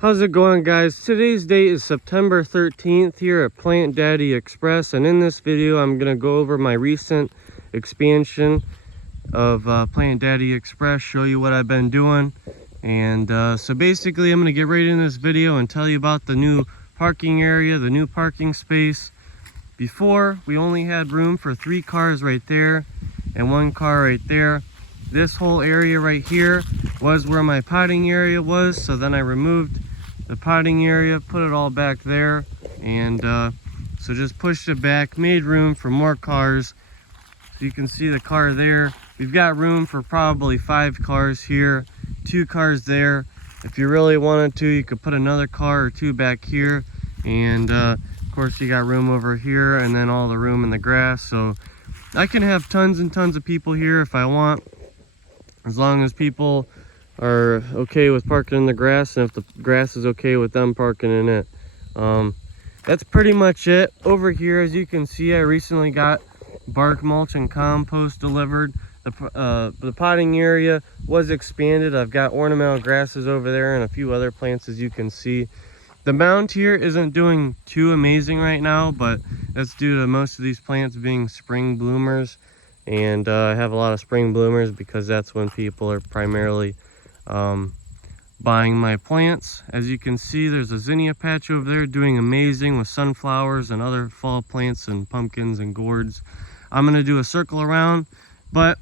How's it going, guys? Today's date is September 13th here at Plant Daddy Express, and in this video I'm going to go over my recent expansion of Plant Daddy Express, show you what I've been doing. And so basically I'm going to get right in this video and tell you about the new parking area, the new parking space. Before, we only had room for 3 cars right there and 1 car right there. This whole area right here was where my potting area was, so then I removed the potting area, put it all back there, and so just pushed it back, made room for more cars. So you can see the car there. We've got room for probably 5 cars here, 2 cars there. If you really wanted to, you could put another car or 2 back here, and of course you got room over here, and then all the room in the grass. So I can have tons and tons of people here if I want, as long as people are okay with parking in the grass, and if the grass is okay with them parking in it. That's pretty much it. Over here, as you can see, I recently got bark mulch and compost delivered. The potting area was expanded. I've got ornamental grasses over there and a few other plants, as you can see. The mound here isn't doing too amazing right now, but that's due to most of these plants being spring bloomers, and I have a lot of spring bloomers because that's when people are primarily buying my plants. As you can see, there's a zinnia patch over there doing amazing with sunflowers and other fall plants and pumpkins and gourds. I'm going to do a circle around, but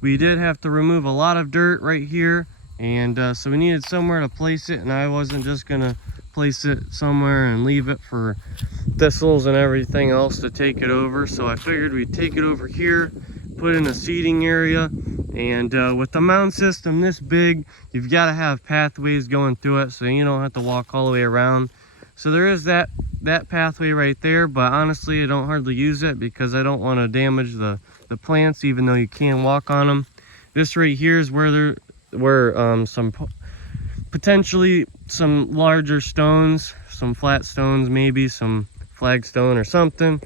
we did have to remove a lot of dirt right here, and so we needed somewhere to place it, and I wasn't just going to place it somewhere and leave it for thistles and everything else to take it over. So I figured we'd take it over here, put in a seating area. And with the mound system this big, you've got to have pathways going through it so you don't have to walk all the way around. So there is that pathway right there, but honestly I don't hardly use it because I don't want to damage the plants, even though you can walk on them. This right here is where potentially some larger stones, some flat stones, maybe some flagstone or something.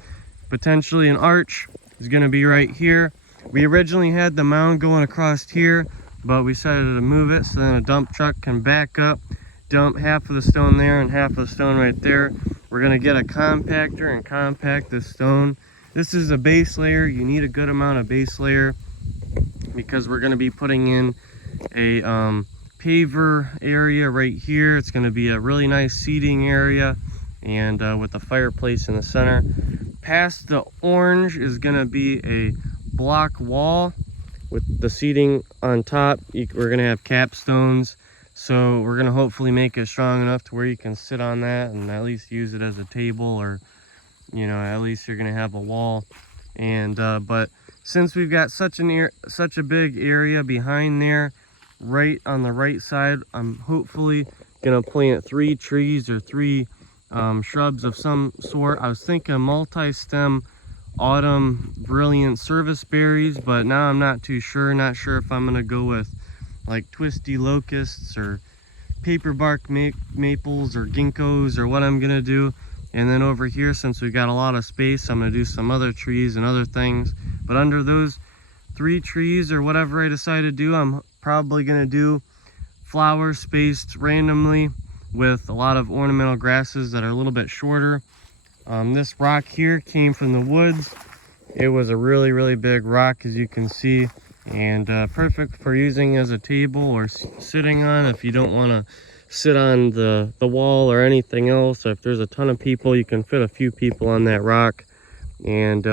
Potentially an arch is going to be right here. We originally had the mound going across here, but we decided to move it so then a dump truck can back up, dump half of the stone there and half of the stone right there. We're going to get a compactor and compact this stone. This is a base layer. You need a good amount of base layer because we're going to be putting in a paver area right here. It's going to be a really nice seating area, and with a fireplace in the center. Past the orange is going to be a block wall with the seating on top. We're going to have capstones, so we're going to hopefully make it strong enough to where you can sit on that and at least use it as a table, or at least you're going to have a wall. And but since we've got such a big area behind there, right on the right side, I'm hopefully going to plant 3 trees or 3 shrubs of some sort. I was thinking multi-stem autumn brilliant service berries, but now I'm not too sure. Not sure if I'm going to go with like twisty locusts or paper bark maples or ginkgos, or what I'm going to do. And then over here, since we've got a lot of space, I'm going to do some other trees and other things. But under those 3 trees or whatever I decide to do, I'm probably going to do flowers spaced randomly with a lot of ornamental grasses that are a little bit shorter. This rock here came from the woods. It was a really big rock, as you can see, and perfect for using as a table or sitting on if you don't want to sit on the wall or anything else. If there's a ton of people, you can fit a few people on that rock. And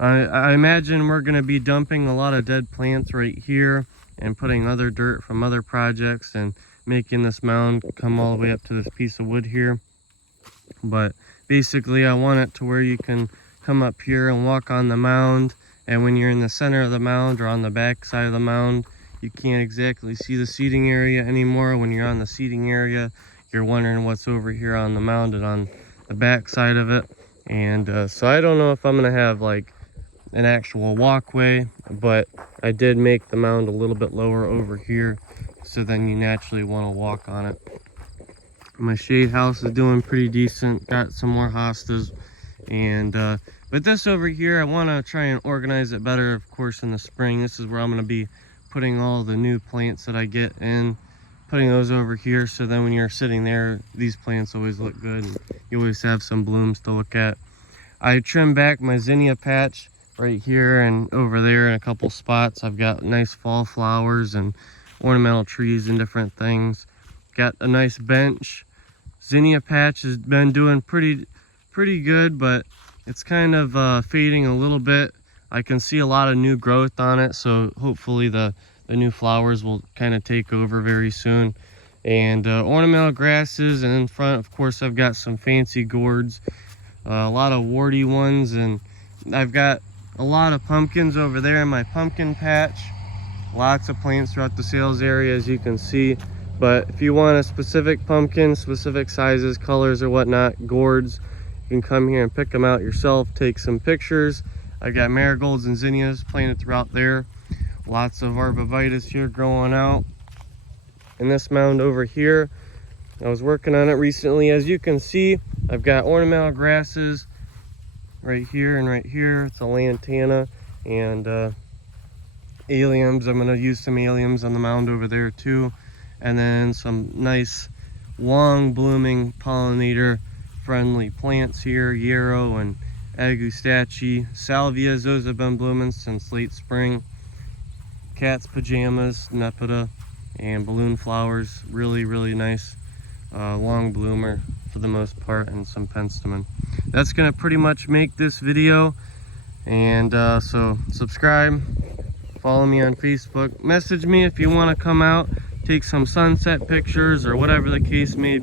I imagine we're going to be dumping a lot of dead plants right here and putting other dirt from other projects and making this mound come all the way up to this piece of wood here. But basically I want it to where you can come up here and walk on the mound, and when you're in the center of the mound or on the back side of the mound, you can't exactly see the seating area anymore. When you're on the seating area, you're wondering what's over here on the mound and on the back side of it. And so I don't know if I'm going to have like an actual walkway, but I did make the mound a little bit lower over here, so then you naturally want to walk on it. My shade house is doing pretty decent. Got some more hostas, and but this over here, I want to try and organize it better, of course, in the spring. This is where I'm going to be putting all the new plants that I get in, putting those over here, so then when you're sitting there, these plants always look good and you always have some blooms to look at. I trimmed back my zinnia patch right here and over there in a couple spots. I've got nice fall flowers and ornamental trees and different things. Got a nice bench. Zinnia patch has been doing pretty good, but it's kind of fading a little bit. I can see a lot of new growth on it, so hopefully the new flowers will kind of take over very soon. And ornamental grasses, and in front, of course, I've got some fancy gourds, a lot of warty ones, and I've got a lot of pumpkins over there in my pumpkin patch. Lots of plants throughout the sales area, as you can see. But if you want a specific pumpkin, specific sizes, colors, or whatnot, gourds, you can come here and pick them out yourself, take some pictures. I've got marigolds and zinnias planted throughout there. Lots of arborvitae here growing out. In this mound over here, I was working on it recently. As you can see, I've got ornamental grasses right here and right here. It's a lantana and alliums. I'm going to use some alliums on the mound over there too. And then some nice long blooming pollinator friendly plants here, yarrow and agustache, salvias. Those have been blooming since late spring. Cat's pajamas, nepeta, and balloon flowers. Really nice long bloomer for the most part, and some penstemon. That's gonna pretty much make this video. And so subscribe, follow me on Facebook, message me if you want to come out, take some sunset pictures or whatever the case may be.